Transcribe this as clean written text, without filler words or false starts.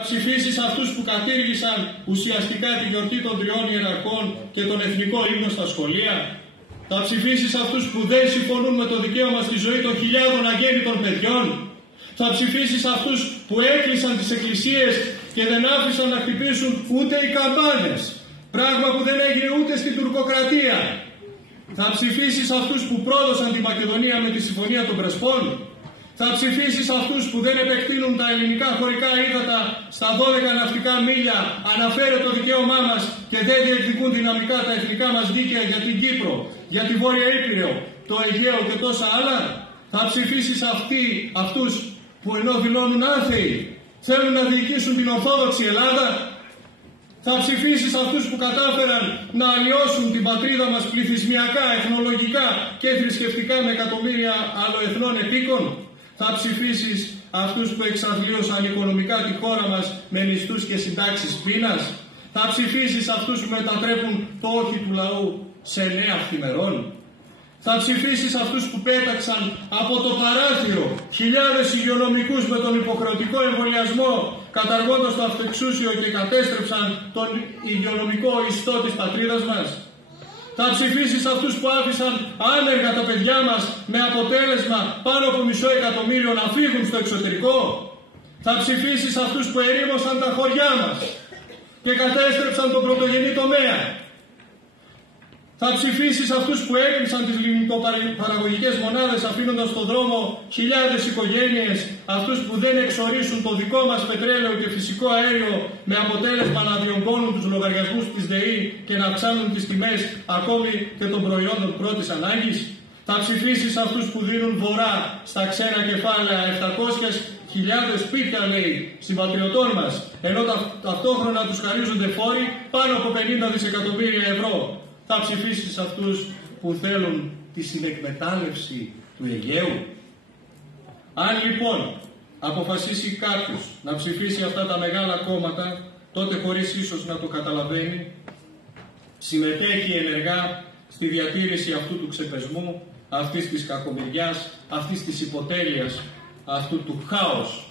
Θα ψηφίσεις αυτούς που κατήργησαν ουσιαστικά τη γιορτή των τριών ιεραρχών και τον εθνικό ύμνο στα σχολεία. Θα ψηφίσεις αυτούς που δεν συμφωνούν με το δικαίωμα στη ζωή των χιλιάδων αγέννητων παιδιών. Θα ψηφίσεις αυτούς που έκλεισαν τις εκκλησίες και δεν άφησαν να χτυπήσουν ούτε οι καμπάνες. Πράγμα που δεν έγινε ούτε στην τουρκοκρατία. Θα ψηφίσεις αυτούς που πρόδωσαν τη Μακεδονία με τη Συμφωνία των Πρεσπών. Θα ψηφίσεις αυτούς που δεν επεκτείνουν τα ελληνικά χωρικά ύδατα στα 12 ναυτικά μίλια, αναφέρε το δικαίωμά μας και δεν διεκδικούν δυναμικά τα εθνικά μας δίκαια για την Κύπρο, για τη Βόρεια Ήπειρο, το Αιγαίο και τόσα άλλα. Θα ψηφίσεις αυτούς που ενώ δηλώνουν άθεοι θέλουν να διοικήσουν την Ορθόδοξη Ελλάδα. Θα ψηφίσεις αυτούς που κατάφεραν να αλλοιώσουν την πατρίδα μας πληθυσμιακά, εθνολογικά και θρησκευτικά με εκατομμύρια αλλοεθνών επίκων. Θα ψηφίσεις αυτούς που εξαθλίωσαν οικονομικά τη χώρα μας με μισθούς και συντάξεις πείνας. Θα ψηφίσεις αυτούς που μετατρέπουν το όχι του λαού σε νέα φθημερών. Θα ψηφίσεις αυτούς που πέταξαν από το παράθυρο χιλιάδες υγειονομικούς με τον υποχρεωτικό εμβολιασμό, καταργώντας το αυτοεξούσιο και κατέστρεψαν τον υγειονομικό ιστό της πατρίδας μας. Θα ψηφίσεις αυτούς που άφησαν άνεργα τα παιδιά μας με αποτέλεσμα πάνω από 500.000 να φύγουν στο εξωτερικό. Θα ψηφίσεις αυτούς που ερήμωσαν τα χωριά μας και κατέστρεψαν τον πρωτογενή τομέα. Θα ψηφίσεις αυτούς που έκλεισαν τις λιμνικοπαραγωγικές μονάδες αφήνοντας στον δρόμο χιλιάδες οικογένειες, αυτούς που δεν εξορίσουν το δικό μας πετρέλαιο και φυσικό αέριο με αποτέλεσμα να διωγγώνουν τους λογαριασμούς της ΔΕΗ και να αυξάνουν τις τιμές ακόμη και των προϊόντων πρώτης ανάγκης. Θα ψηφίσεις αυτούς που δίνουν βορρά στα ξένα κεφάλαια 700.000 σπίτια, λέει, συμπατριωτών μας, ενώ ταυτόχρονα τους χαρίζονται φόροι πάνω από 50 δισεκατομμύρια ευρώ. Θα ψηφίσεις αυτούς που θέλουν τη συνεκμετάλλευση του Αιγαίου. Αν λοιπόν αποφασίσει κάποιος να ψηφίσει αυτά τα μεγάλα κόμματα, τότε χωρίς ίσως να το καταλαβαίνει, συμμετέχει ενεργά στη διατήρηση αυτού του ξεπεσμού, αυτής της κακομοιριάς, αυτής της υποτέλειας, αυτού του χάος